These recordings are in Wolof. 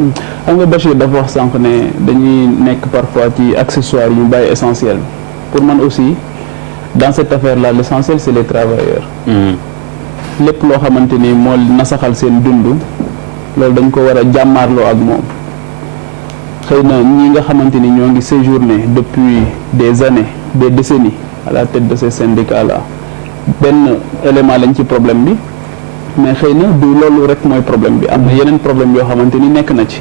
xam nga Bachir dafa wax sànq ne dañuy nekk parfois ci accessoires yu bàyyi essentiel pour man aussi dans cette affaire là l'essentiel c'est les travailleurs. lépp loo xamante ni moo nasaxal seen dund loolu dañ ko war a jàmmaarloo ak moom xëy na ñi nga xamante ni ñoo ngi séjourné depuis des années des décennies à la tête de ces syndicats là benn élément lañ ci problème bi mais xëy na du loolu rek mooy problème bi am na yeneen problème yoo xamante ni nekk na ci.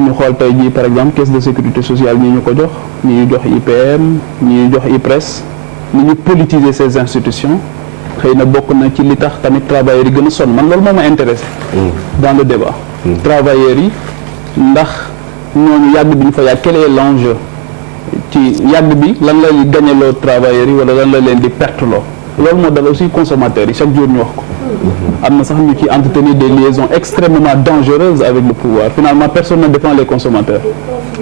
ñu xool tey jii par exemple caisse de sécurité sociale ñi ñu ko jox ñi ñu jox IPM ñi ñu jox IPRES ni ñu politiser ces institutions xëy na bokk na ci li tax tamit travailleurs yi gën a sonn man loolu moo ma intéressé dans le débat travailleurs yi ndax ñooñu yàgg bi ñu fa yàgg quel est l'enjeu ci yàgg bi lan lay gagneloo travailleurs yi wala lan la leen di perte loo loolu moo dal aussi consommateurs yi chaque jour ñu wax ko am na sax ñu ci entretenir des liaisons extrêmement dangereuses avec le pouvoir finalement personne ne défend les consommateurs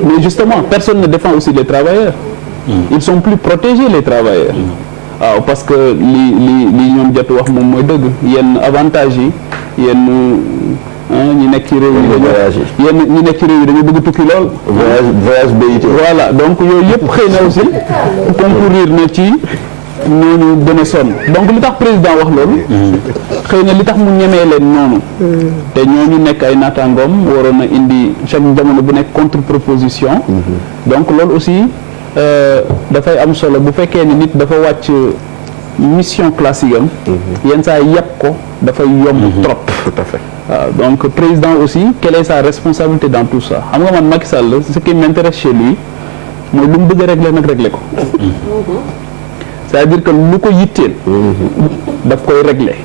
mais justement personne ne défend aussi les travailleurs ils sont plus protégés les travailleurs waaw parce que li ñoom jot wax moom mooy dëgg yenn avantages yi yenn ñi nekk ci réew yi ñi nekk ci réew yi dañu bëgg tukki lool voyage BIT voilà donc yooyu yëpp xëy na aussi concourir na ci ñooñu gën a sonn donc li tax président wax loolu xëy na li tax mu ñemee leen noonu te ñooñu nekk ay naataangoom waroon na indi chaque jamono bu nekk contre proposition donc loolu aussi dafay am solo bu fekkee ni nit dafa wàcc mission classique am yenn saa yàpp ko dafay yomb trop tout à fait waaw donc président aussi quelle est sa responsabilité dans tout ça xam nga man Macky Sall ce qui m'intéresse chez lui mooy lu mu bëgg a régler nag régler ko c'est-à-dire que lu ko yitteel daf koy régler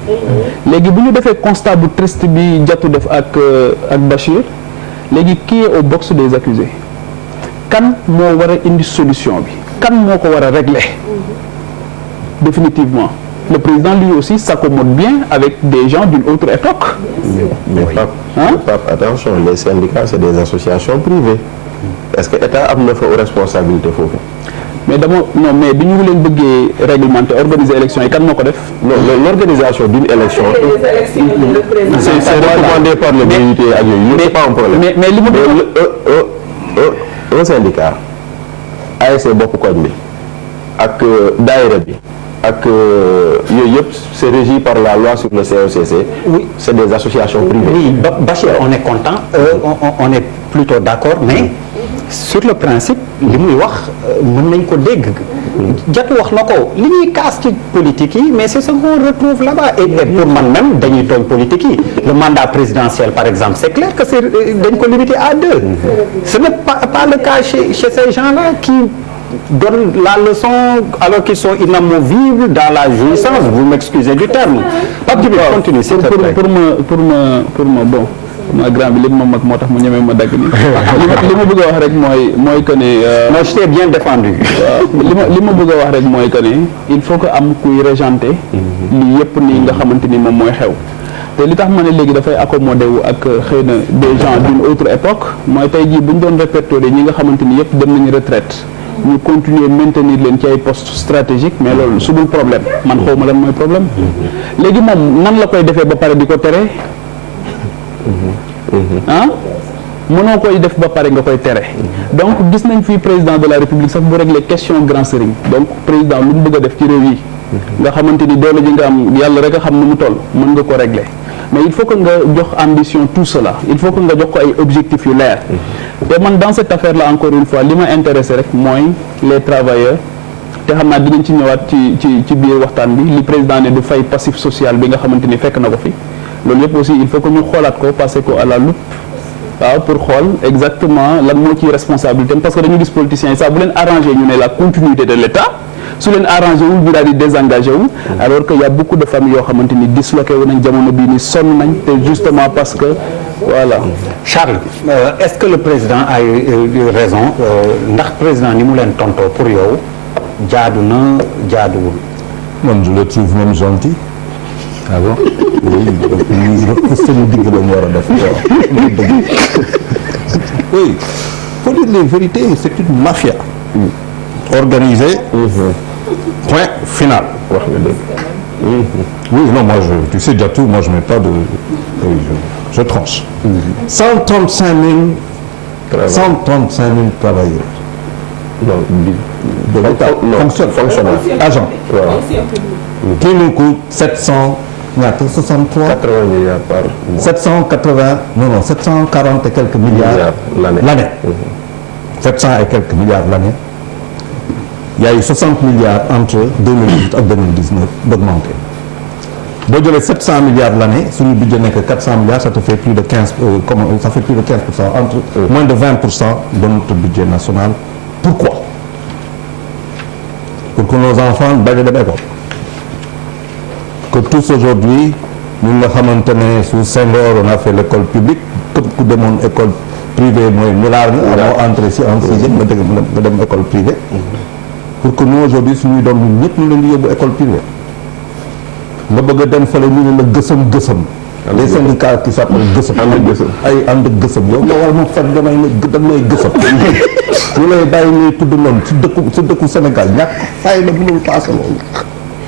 léegi bu ñu defee constat bu triste bi jatu def ak Bachir léegi qui est au box des accusés kan moo war a indi solution bi kan moo ko war a régler définitivement le président lui aussi s'accommode bien avec des gens d'une autre époque mais Pape attention les syndicats c'est des associations privées est-ce que état am na fa responsabilité foofu mais mais bi ñu leen bëggee réglementer organiser élection yi kan moo ko def l'organisation d'une élection c'est recommandé par le BIT ak yooyu c'est pas un problème mais li ma un syndicat ASC bopp koñ bi ak daayira bi ak yooyu yëpp c'est régi par la loi sur le CECC. Oui, c'est des associations privées. Oui, Bachir, on est content, on est plutôt d'accord, mais sur le principe li muy wax mën nañ ko dégg. Jatu wax na ko li ñuy casse ci politique yi mais c'est ce qu'on retrouve là-bas et pour man même dañuy tooñ politique yi le mandat présidentiel par exemple c'est clair que c'est dañ ko limiter à 2. Ce n'est pas le cas chez ces gens-là qui donnent la leçon alors qu'ils sont inamovibles dans la jouissance, vous m'excusez du terme. Pape Djibril, continue s'il te plaît. Pour ma bon ma grand bi lépp ma mag moo tax mu ñemee ma dagg ni li ma bëgg a wax rek mooy que ne moi je t'ai bien défendu. li ma bëgg a wax rek mooy que ne il faut que am kuy régenter li yëpp nii nga xamante ni moom mooy xew te li tax ma ne léegi dafay accommodé wu ak xëy na des gens d'une autre époque mooy tey jii bu ñu doon répertorier ñi nga xamante ni yëpp dem nañu retraite ñu continuer maintenir leen ci ay postes stratégiques mais loolu su dul problème man xaw ma lan mooy problème léegi moom nan la koy defee ba pare di ko tere mënoo koy def ba pare nga koy tere donc gis nañ fii président de la république sax bu régler question grand sëriñ donc président lu mu bëgg a def ci réew yi nga xamante ni doole ji nga am yàlla rek a xam nu mu toll mën nga ko régler mais il faut que nga jox ambition tout cela il faut que nga jox ko ay objectifs yu leer te man dans cette affaire là encore une fois li ma intéressé rek mooy les travailleurs te xam naa dinañ ci ñëwaat ci biir waxtaan bi li président ne du fay passif social bi nga xamante ni fekk na ko fi loolu yëpp aussi il faut que ñu xoolaat ko passer ko à la loupe waaw pour xool exactement lan moo ciy responsabilité parce que dañu gis politiciens yi ça bu leen arrangé ñu ne la continuité de l'État su leen arrangé wul ñu daal di désengagé wu alors que y a beaucoup de familles yoo xamante ni disloqué wu nañ jamono bii ni sonn nañ te justement parce que voilà. Charles est-ce que le président a eu raison ndax président ni mu leen tontoo pour yow jaadu na jaaduwul. man je le trouve même gentil. Ah bon? Oui, c'est le digg la mu war a def oui, faut dire les vérités, c'est une mafia organisée. Point final. Oui, non, moi tu sais Diatou, moi je mets pas de je tranche. 135 000 travailleurs. Non, de l'État, fonctionnaires, agents. Qui nous coûte 763 80 milliards par mois. 740 et quelques milliards l'année. 700 et quelques milliards l'année. Il y a eu 60 milliards entre 2018 et 2019 d'augmenter. Donc, les 700 milliards l'année, si le budget n'est que 400 milliards, ça te fait plus de 15%, entre moins de 20% de notre budget national. Pourquoi? Pour que nos enfants baillent de l'école. Que tous aujourd'hui, nous le maintenons sous Senghor, on a fait l'école publique, tout le monde école privée, moi, nous avons entré ici en 6e, nous avons école privée. Pour que nous aujourd'hui, si nous donnons nous l'école privée. Nous avons fait les syndicats qui s'appellent Gësëm. ay ànd Gësëm yow nga war ma fekk damay Gësëm. ñu lay bàyyi ñuy tudd noonu ci dëkku Sénégal ñàkk fay la mënul paase loolu.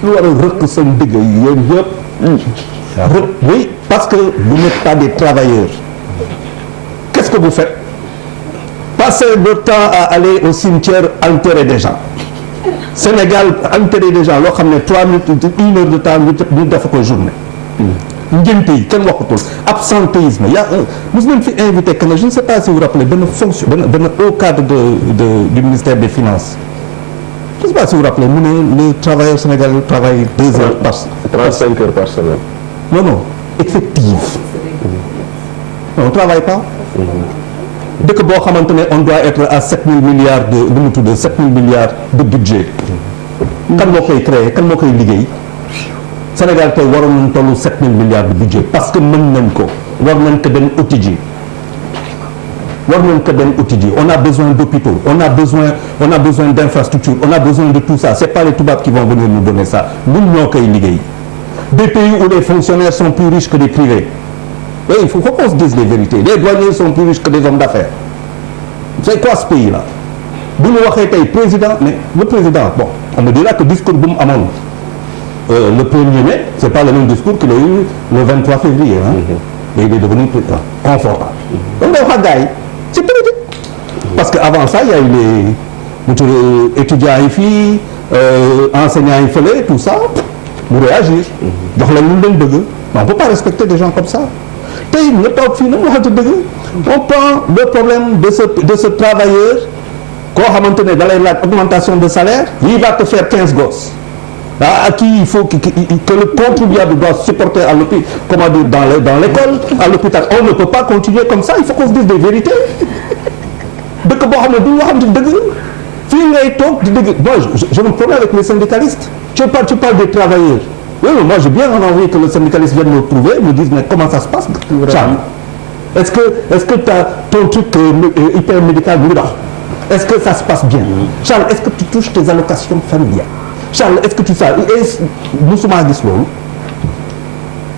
lu war a rëkk seen digg yi yéen yëpp. oui parce que vous n'êtes pas des travailleurs. Qu'est-ce que vous faites? Passez votre temps à aller au cimetière enterrer des gens. Sénégal enterrer des gens loo xam ne 3 minutes 1 heure de temps ñu def ko journée. ngénte yi kenn waxatul absentéisme y a mos nañ fi invité que je ne sais pas si vous vous rappelez benn fonction benn haut cadre du ministère des finances. Je ne sais pas si vous vous rappelez mu ne les travailleurs sénégalais travaillent 2 heures par 35 heures par semaine. non effective. on ne travaille pas. dëkk boo xamante ne on doit être à 7 000 milliards de 7 000 milliards de budget. kan moo koy créer kan moo koy liggéey. Sénégal tey waroon nañ tollu 7 000 milliards de budget parce que mën nañ ko war nañ ko dem uti ji on a besoin d'hôpitaux on a besoin d'infrastructures on a besoin de tout ça c'est pas les tubaab qui vont venir nous donner ça ñun ñoo koy liggéey des pays où les fonctionnaires sont plus riches que des privés oui il faut qu'on se dise les vérités les douaniers sont plus riches que des hommes d'affaires c'est quoi ce pays là bu ñu waxee tey président mais le président bon on me dira que discours bu mu amoon le 1er mai, c'est pas le même discours qu'il a eu le 23 février. Hein? Et il est devenu confortable. Donc, c'est politique. Parce qu'avant ça, il y a eu les étudiants et filles, enseignants et filles, tout ça, pour réagir. Donc, on ne peut pas respecter des gens comme ça. On prend le problème de ce travailleur, dans l'augmentation de salaire, il va te faire 15 gosses. À qui il faut que le contribuable doit supporter à l'hôpital, comment dire, dans l'école, à l'hôpital. On ne peut pas continuer comme ça, il faut qu'on se dise des vérités. Moi, j'ai un problème avec les syndicalistes. Tu parles des travailleurs. Oui, mais moi j'ai bien envie que le syndicaliste vienne me trouver, me dise mais comment ça se passe, Charles? Est-ce que ton truc hyper médical, est-ce que ça se passe bien? Charles, est-ce que tu touches tes allocations familiales? Charles, est-ce que tu sais, nous sommes à Gislou,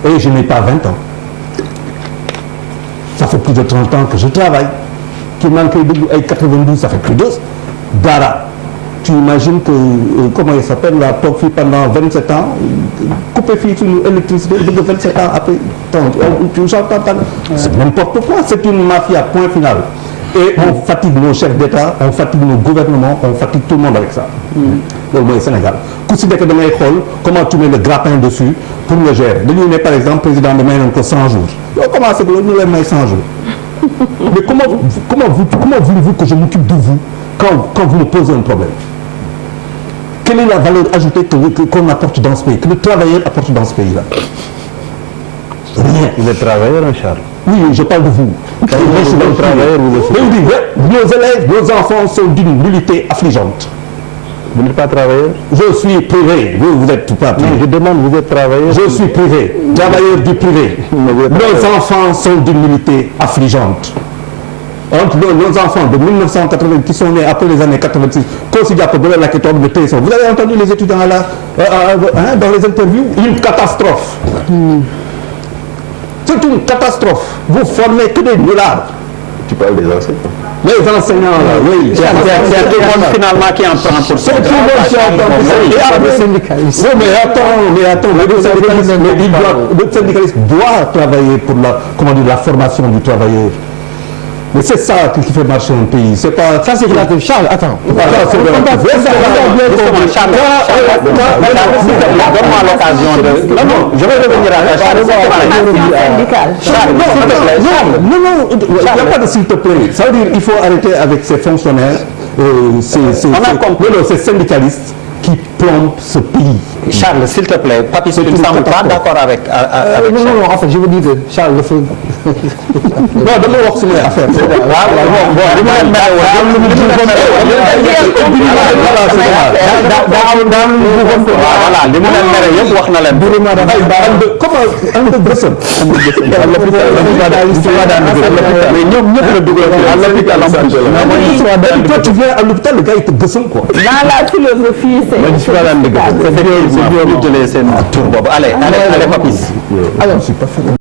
et je n'ai pas 20 ans. Ça fait plus de 30 ans que je travaille. Qui manque de 92, ça fait plus de Dara. Tu imagines que, comment il s'appelle, la top fille pendant 27 ans, couper fille sur l'électricité de 27 ans après. C'est n'importe quoi, c'est une mafia, point final. Et on fatigue nos chefs d'État, on fatigue nos gouvernements, on fatigue tout le monde avec ça. Au moins Sénégal. Comment tu mets le grappin dessus pour le gérer. Nous, par exemple, président de Maine, 100 jours. Comment c'est que nous les mettons 100 jours? Mais comment voulez-vous que je m'occupe de vous quand vous me posez un problème? Quelle est la valeur ajoutée qu'on apporte dans ce pays, que le travailleur apporte dans ce pays-là? Rien. Vous êtes travailleur, Charles? Oui, je parle de vous. Vous êtes travailleur, nos élèves, nos enfants sont d'une nullité affligeante. Vous n'êtes pas travailleur? Je suis privé. Vous êtes pas privé. Non, je demande, vous êtes travailleur? Je suis privé. Travailleur du privé. Nos enfants sont d'une nullité affligeante. Entre nos enfants de 1980 qui sont nés après les années 86, vous avez entendu les étudiants là, dans les interviews? Une catastrophe. C'est une catastrophe. Vous formez que des nullards. Tu parles des enseignants. Les enseignants là, oui. C'est tout le monde finalement qui en prend pour ça. C'est tout le monde qui en prend pour ça. Et après, oui, mais attends, le syndicaliste doit travailler pour la formation du travailleur. Mais c'est ça qui fait marcher un pays. C'est pas. Ça, c'est relatif. Charles, attends. Donne-moi l'occasion de. Non, je vais revenir à Charles. Non, il n'y a pas de s'il te plaît. Ça veut dire qu'il faut arrêter avec ces fonctionnaires, ces syndicalistes qui plombent ce pays. Charles, s'il te plaît, Papy, tu ne sembles pas d'accord avec non, en fait, je vous dis que Charles dafa. Non, dama wax suma affaire. voilà li mu leen mere yëpp wax na leen. mais ñoom ñëpp la dugal Toi, tu viens à l'hôpital, le gars il te gësam quoi. Dans la philosophie, c'est Allez, Papy. Alors, je suis pas fait.